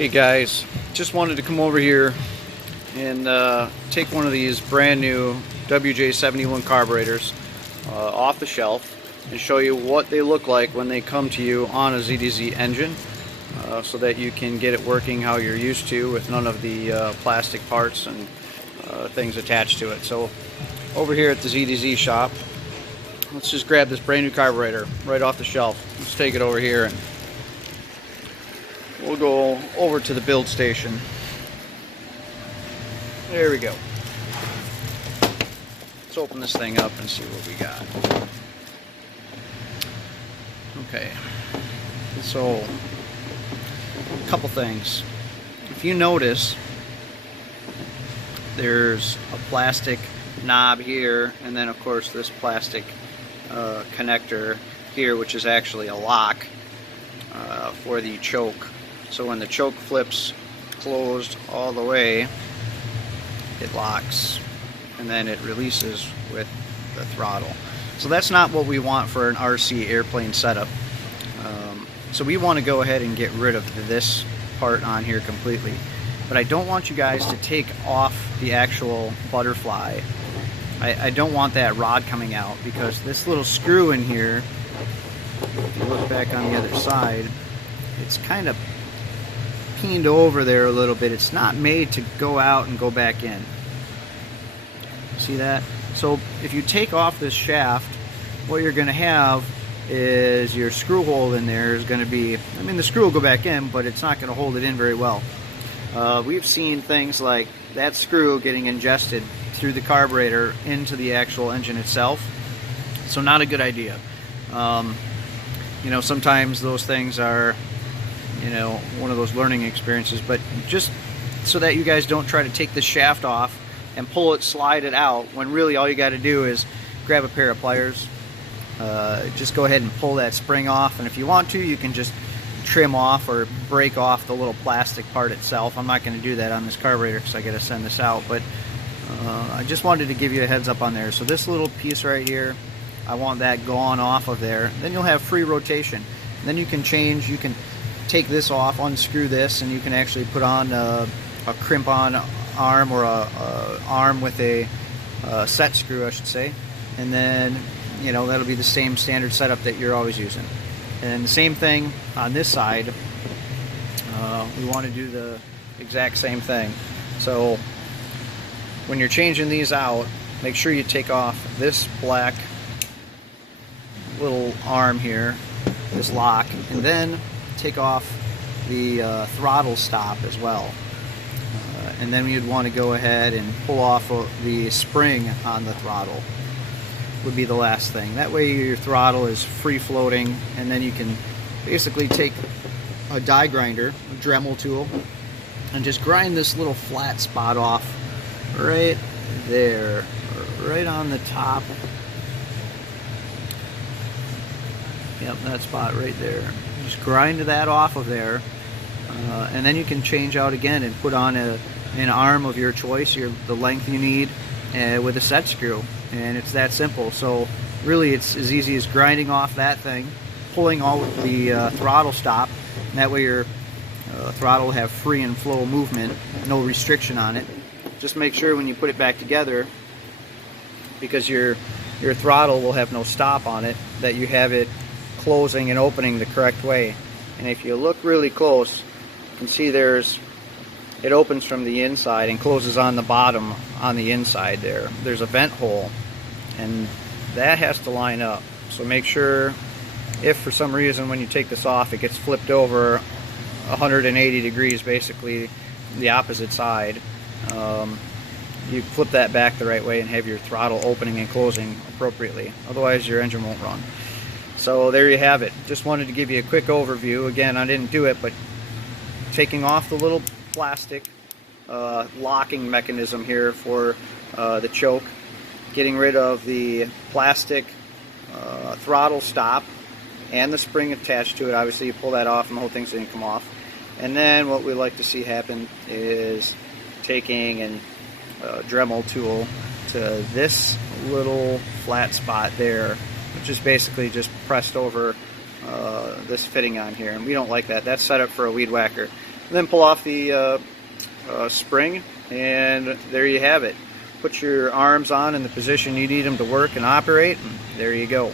Hey guys, just wanted to come over here and take one of these brand new WJ71 carburetors off the shelf and show you what they look like when they come to you on a ZDZ engine, so that you can get it working how you're used to with none of the plastic parts and things attached to it. So over here at the ZDZ shop, let's just grab this brand new carburetor right off the shelf. Let's take it over here and we'll go over to the build station. There we go. Let's open this thing up and see what we got. Okay, so a couple things. If you notice, there's a plastic knob here, and then of course this plastic connector here, which is actually a lock for the choke. So when the choke flips closed all the way, it locks and then it releases with the throttle. So that's not what we want for an RC airplane setup. So we want to go ahead and get rid of this part on here completely. But I don't want you guys to take off the actual butterfly. I don't want that rod coming out, because this little screw in here, if you look back on the other side, it's kind of peened over there a little bit. It's not made to go out and go back in. See that? So if you take off this shaft, what you're going to have is your screw hole in there is going to be, I mean, the screw will go back in, but it's not going to hold it in very well. We've seen things like that screw getting ingested through the carburetor into the actual engine itself. So not a good idea. You know, sometimes those things are, you know, one of those learning experiences, but just so that you guys don't try to take the shaft off and pull it, slide it out, when really all you got to do is grab a pair of pliers, just go ahead and pull that spring off, and if you want to, you can just trim off or break off the little plastic part itself. I'm not going to do that on this carburetor because I got to send this out, but I just wanted to give you a heads up on there. So this little piece right here, I want that gone off of there. Then you'll have free rotation. Then you can change, you can take this off, unscrew this, and you can actually put on a crimp-on arm, or a arm with a set screw, I should say, and then, you know, that'll be the same standard setup that you're always using. And the same thing on this side, we want to do the exact same thing. So when you're changing these out, make sure you take off this black little arm here, this lock, and then take off the throttle stop as well. And then you'd want to go ahead and pull off the spring on the throttle. Would be the last thing. That way your throttle is free floating, and then you can basically take a die grinder, a Dremel tool, and just grind this little flat spot off right there, right on the top. Yep, that spot right there. Just grind that off of there, and then you can change out again and put on an arm of your choice, the length you need, with a set screw, and it's that simple. So really it's as easy as grinding off that thing, pulling all of the throttle stop, and that way your throttle will have free and flow movement, no restriction on it. Just make sure when you put it back together, because your throttle will have no stop on it, that you have it closing and opening the correct way. And if you look really close, you can see it opens from the inside and closes on the bottom on the inside there. There's a vent hole, and that has to line up. So make sure, if for some reason when you take this off it gets flipped over 180 degrees, basically the opposite side, you flip that back the right way and have your throttle opening and closing appropriately. Otherwise your engine won't run. So there you have it. Just wanted to give you a quick overview. Again, I didn't do it, but taking off the little plastic locking mechanism here for the choke, getting rid of the plastic throttle stop and the spring attached to it. Obviously you pull that off and the whole thing's going to come off. And then what we like to see happen is taking a Dremel tool to this little flat spot there, which is basically just pressed over this fitting on here, and we don't like that. That's set up for a weed whacker. And then pull off the spring, and there you have it. Put your arms on in the position you need them to work and operate, and there you go.